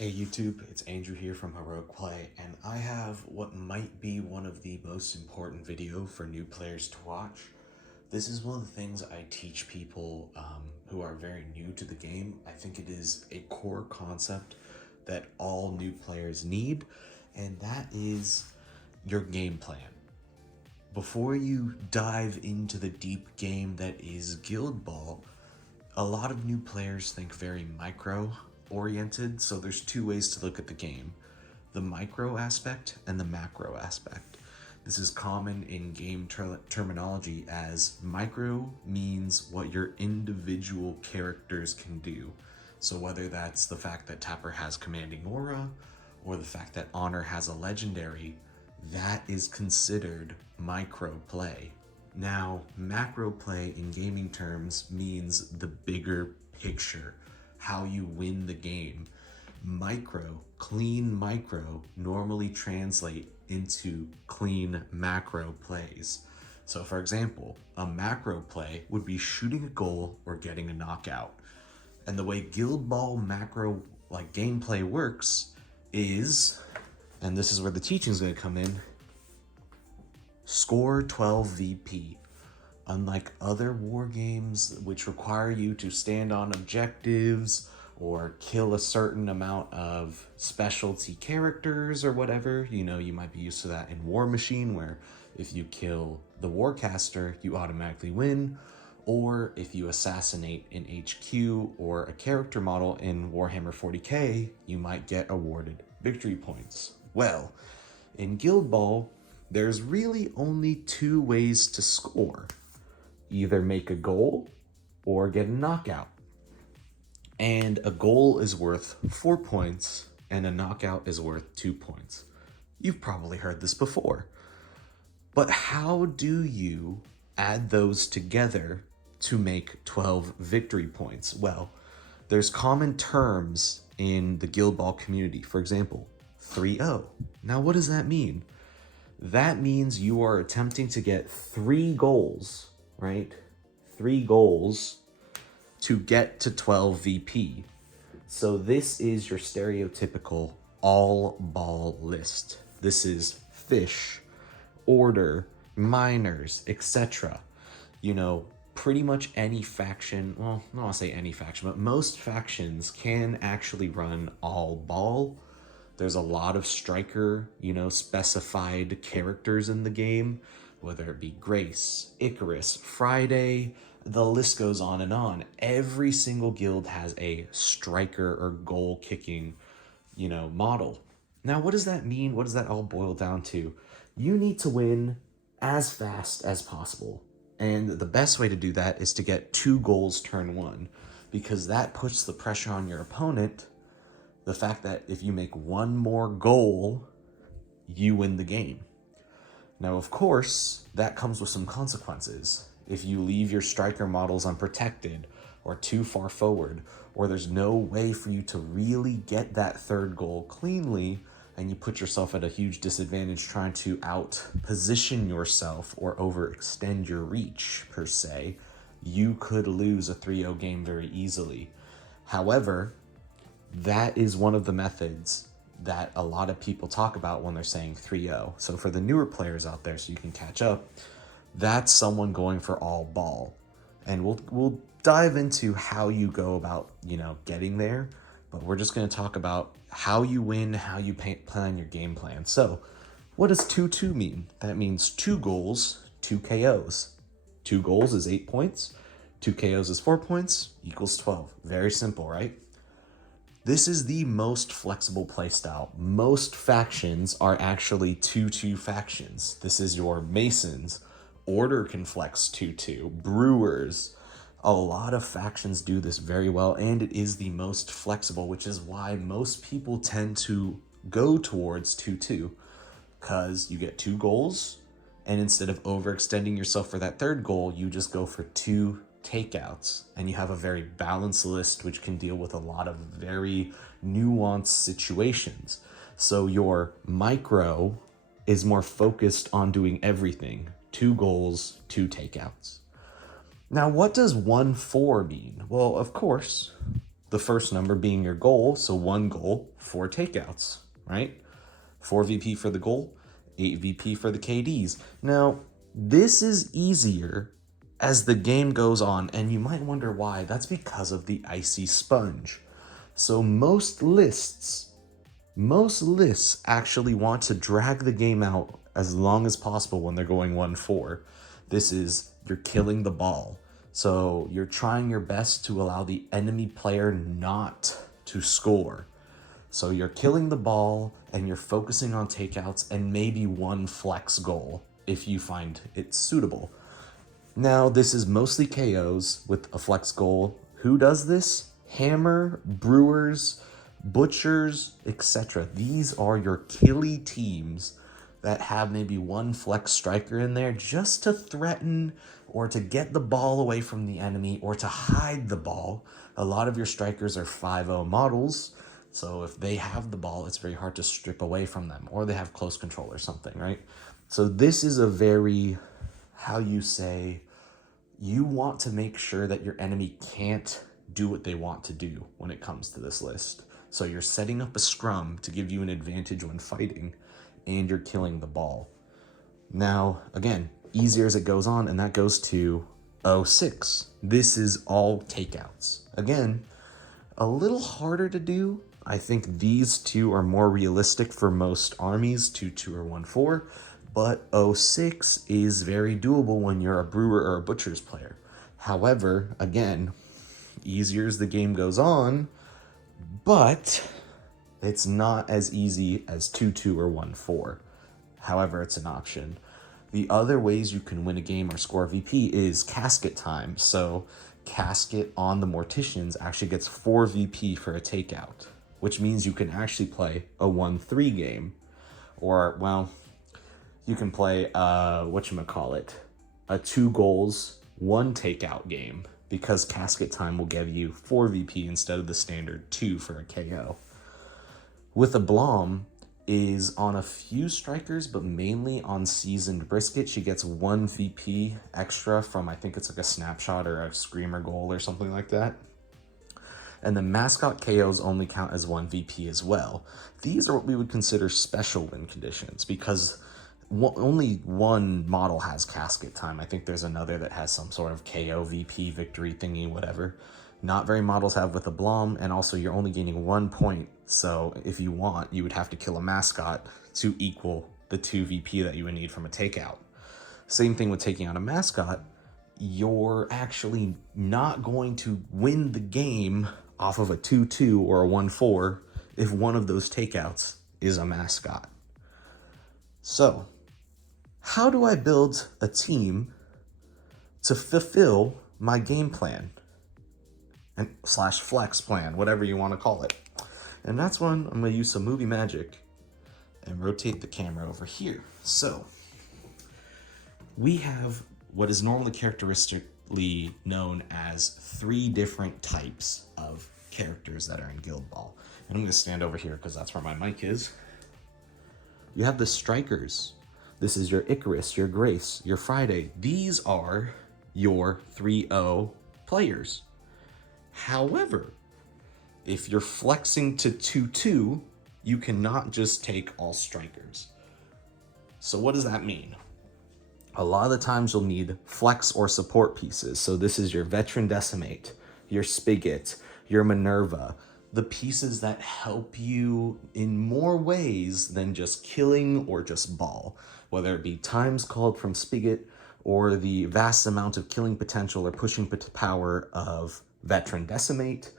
Hey YouTube, it's Andrew here from Heroic Play, and I have what might be one of the most important video for new players to watch. This is one of the things I teach people who are very new to the game. I think it is a core concept that all new players need, and that is your game plan. Before you dive into the deep game that is Guild Ball, a lot of new players think very micro oriented, so there's two ways to look at the game: the micro aspect and the macro aspect. This is common in game terminology, as micro means what your individual characters can do. So whether that's the fact that Tapper has commanding aura or the fact that Honor has a legendary, that is considered micro play. Now, macro play in gaming terms means the bigger picture, how you win the game. Clean micro normally translate into clean macro plays. So for example, a macro play would be shooting a goal or getting a knockout. And the way Guild Ball macro gameplay works is, and this is where the teaching is going to come in, score 12 VP. Unlike other war games which require you to stand on objectives or kill a certain amount of specialty characters or whatever, you might be used to that in War Machine, where if you kill the Warcaster, you automatically win, or if you assassinate an HQ or a character model in Warhammer 40k, you might get awarded victory points. Well, in Guild Ball, there's really only two ways to score: either make a goal or get a knockout. And a goal is worth 4 points and a knockout is worth 2 points. You've probably heard this before. But how do you add those together to make 12 victory points? Well, there's common terms in the Guild Ball community. For example, 3-0. Now, what does that mean? That means you are attempting to get 3 goals, right? 3 goals to get to 12 VP. So this is your stereotypical all ball list. This is Fish, Order, Miners, etc. Pretty much any faction, well, I don't want to say any faction, but most factions can actually run all ball. There's a lot of striker, specified characters in the game, whether it be Grace, Icarus, Friday, the list goes on and on. Every single guild has a striker or goal kicking, model. Now, what does that mean? What does that all boil down to? You need to win as fast as possible. And the best way to do that is to get 2 goals turn 1, because that puts the pressure on your opponent. The fact that if you make 1 more goal, you win the game. Now, of course, that comes with some consequences. If you leave your striker models unprotected or too far forward, or there's no way for you to really get that 3rd goal cleanly, and you put yourself at a huge disadvantage trying to out-position yourself or overextend your reach, per se, you could lose a 3-0 game very easily. However, that is one of the methods that a lot of people talk about when they're saying 3-0. So for the newer players out there, so you can catch up, that's someone going for all ball. And we'll dive into how you go about, getting there, but we're just going to talk about how you win, how you plan your game plan. So what does 2-2 mean? That means 2 goals, 2 KOs. 2 goals is 8 points, 2 KOs is 4 points, equals 12. Very simple, right? This is the most flexible playstyle. Most factions are actually 2-2 factions. This is your Masons. Order can flex 2-2. Brewers. A lot of factions do this very well, and it is the most flexible, which is why most people tend to go towards 2-2, because you get 2 goals, and instead of overextending yourself for that 3rd goal, you just go for 2 takeouts, and you have a very balanced list which can deal with a lot of very nuanced situations. So your micro is more focused on doing everything: 2 goals, 2 takeouts. Now, what does 1-4 mean? Well, of course, The first number being your goal, so 1 goal, 4 takeouts, right? 4 VP for the goal, 8 VP for the KDs. Now, this is easier as the game goes on, and you might wonder why. That's because of the icy sponge. So most lists actually want to drag the game out as long as possible when they're going 1-4. This is, you're killing the ball. So you're trying your best to allow the enemy player not to score. So you're killing the ball and you're focusing on takeouts and maybe 1 flex goal if you find it suitable. Now, this is mostly KOs with a flex goal. Who does this? Hammer, Brewers, Butchers, etc. These are your killy teams that have maybe 1 flex striker in there just to threaten or to get the ball away from the enemy or to hide the ball. A lot of your strikers are 5-0 models, so if they have the ball, it's very hard to strip away from them, or they have close control or something, right? So this is a very, how you say, you want to make sure that your enemy can't do what they want to do when it comes to this list. So you're setting up a scrum to give you an advantage when fighting, and you're killing the ball. Now, again, easier as it goes on, and that goes to 06. This is all takeouts. Again, a little harder to do. I think these two are more realistic for most armies, 2-2 or 1-4, but 06 is very doable when you're a Brewer or a Butchers player. However, again, easier as the game goes on, but it's not as easy as 2-2 or 1-4. However, it's an option. The other ways you can win a game or score VP is casket time. So casket on the Morticians actually gets 4 VP for a takeout, which means you can actually play a 1-3 game. Or, well, you can play, whatchamacallit, a 2 goals, 1 takeout game, because casket time will give you 4 VP instead of the standard 2 for a KO. With a Blom is on a few strikers, but mainly on Seasoned Brisket. She gets 1 VP extra from, I think it's like a snapshot or a screamer goal or something like that. And the mascot KOs only count as 1 VP as well. These are what we would consider special win conditions because only one model has casket time. I think there's another that has some sort of KO VP victory thingy, whatever. Not very models have with a Blom, and also you're only gaining 1 point. So if you want, you would have to kill a mascot to equal the 2 VP that you would need from a takeout. Same thing with taking out a mascot. You're actually not going to win the game off of a 2-2 or a 1-4 if one of those takeouts is a mascot. So, how do I build a team to fulfill my game plan and / flex plan, whatever you want to call it? And that's when I'm going to use some movie magic and rotate the camera over here. So, we have what is normally characteristically known as 3 different types of characters that are in Guild Ball. And I'm going to stand over here because that's where my mic is. You have the strikers. This is your Icarus, your Grace, your Friday. These are your 3-0 players. However, if you're flexing to 2-2, you cannot just take all strikers. So what does that mean? A lot of the times you'll need flex or support pieces. So this is your Veteran Decimate, your Spigot, your Minerva, the pieces that help you in more ways than just killing or just ball, whether it be times called from Spigot or the vast amount of killing potential or pushing power of Veteran Decimate,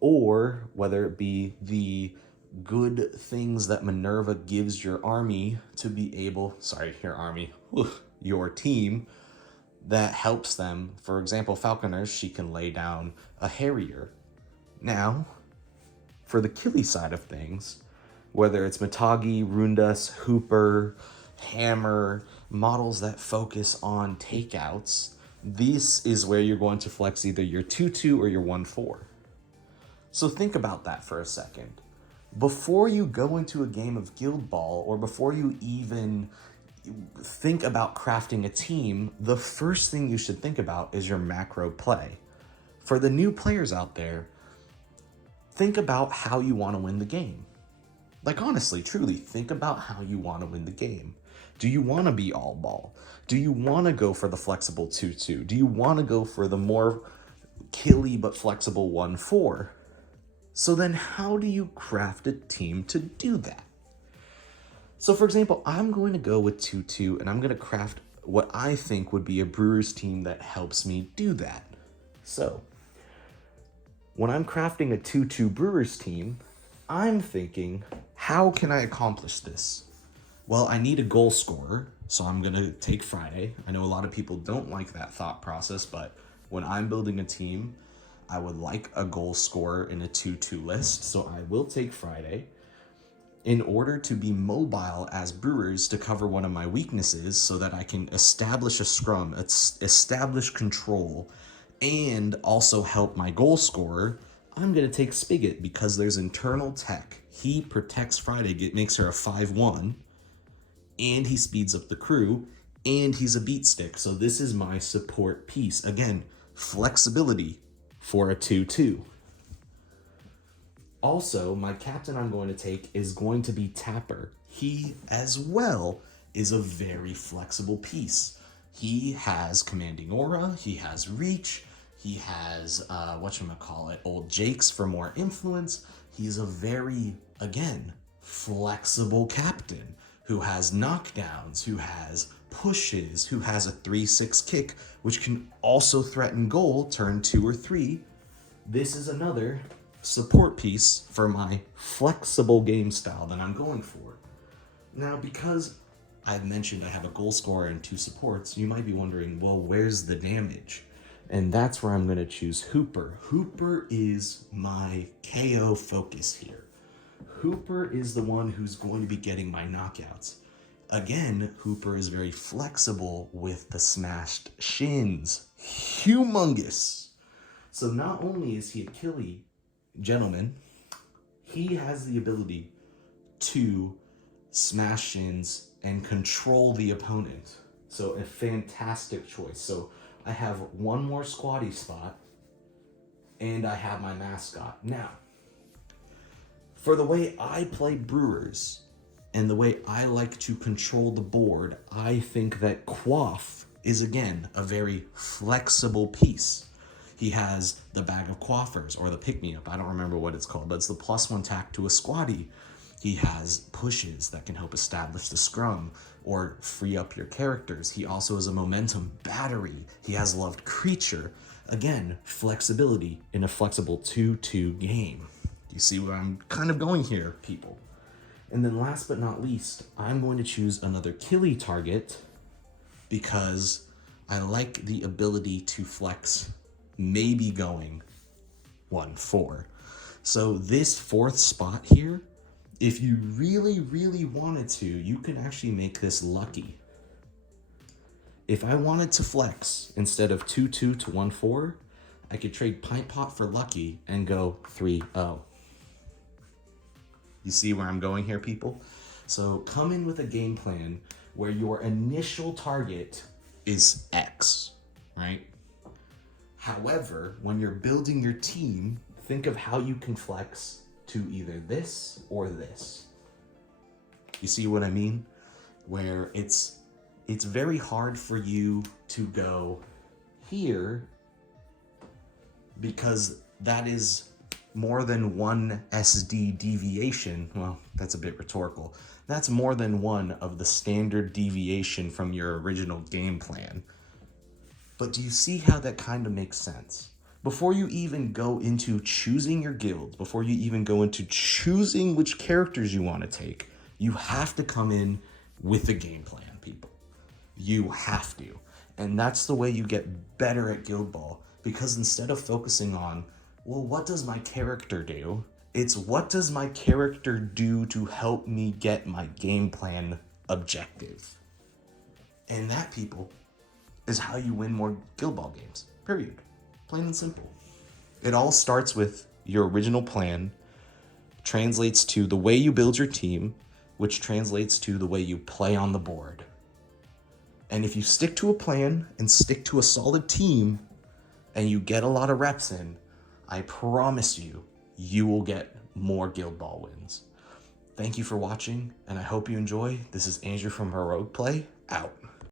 or whether it be the good things that Minerva gives your army to be able, your team, that helps them. For example, Falconers, she can lay down a Harrier. Now, for the killy side of things, whether it's Matagi, Rundas, Hooper, Hammer, models that focus on takeouts, this is where you're going to flex either your 2-2 or your 1-4. So think about that for a second. Before you go into a game of Guild Ball, or before you even think about crafting a team, the first thing you should think about is your macro play. For the new players out there, think about how you want to win the game. Like, honestly, truly, think about how you want to win the game. Do you want to be all ball? Do you want to go for the flexible 2-2? Do you want to go for the more killy but flexible 1-4? So then how do you craft a team to do that? So for example, I'm going to go with 2-2 and I'm going to craft what I think would be a Brewers team that helps me do that. So when I'm crafting a 2-2 Brewers team, I'm thinking, how can I accomplish this? Well, I need a goal scorer, so I'm going to take Friday. I know a lot of people don't like that thought process, but when I'm building a team, I would like a goal scorer in a 2-2 list, so I will take Friday. In order to be mobile as Brewers to cover one of my weaknesses so that I can establish a scrum, establish control, and also help my goal scorer, I'm going to take Spigot because there's internal tech. He protects Friday, makes her a 5-1, and he speeds up the crew, and he's a beat stick. So this is my support piece. Again, flexibility for a 2-2. Also, my captain I'm going to take is going to be Tapper. He, as well, is a very flexible piece. He has commanding aura, he has reach, he has, old Jakes for more influence. He's a very, again, flexible captain who has knockdowns, who has pushes, who has a 3-6 kick, which can also threaten goal turn 2 or 3. This is another support piece for my flexible game style that I'm going for. Now, because I've mentioned I have a goal scorer and 2 supports, you might be wondering, well, where's the damage? And that's where I'm going to choose Hooper. Hooper is my KO focus here. Hooper is the one who's going to be getting my knockouts. Again, Hooper is very flexible with the smashed shins. Humongous. So not only is he a killy gentleman, he has the ability to smash shins and control the opponent. So a fantastic choice. So I have one more squatty spot and I have my mascot. Now, for the way I play Brewers and the way I like to control the board, I think that Quaff is, again, a very flexible piece. He has the bag of quaffers, or the pick-me-up, I don't remember what it's called, but it's the +1 tack to a squatty. He has pushes that can help establish the scrum or free up your characters. He also has a momentum battery. He has loved creature. Again, flexibility in a flexible 2-2 game. You see where I'm kind of going here, people? And then last but not least, I'm going to choose another killy target because I like the ability to flex, maybe going 1-4. So this 4th spot here, if you really, really wanted to, you can actually make this lucky. If I wanted to flex instead of 2-2 to 1-4, I could trade Pint Pot for lucky and go 3-0. You see where I'm going here, people? So come in with a game plan where your initial target is X, right? However, when you're building your team, think of how you can flex to either this or this. You see what I mean? Where it's very hard for you to go here because that is more than one SD deviation. Well, that's a bit rhetorical. That's more than one of the standard deviation from your original game plan. But do you see how that kind of makes sense? Before you even go into choosing your guild, before you even go into choosing which characters you want to take, you have to come in with a game plan, people. You have to. And that's the way you get better at Guild Ball, because instead of focusing on, well, what does my character do? It's what does my character do to help me get my game plan objective? And that, people, is how you win more Guild Ball games, period. Plain and simple. It all starts with your original plan, translates to the way you build your team, which translates to the way you play on the board. And if you stick to a plan and stick to a solid team and you get a lot of reps in, I promise you, you will get more Guild Ball wins. Thank you for watching, and I hope you enjoy. This is Andrew from Heroic Play, out.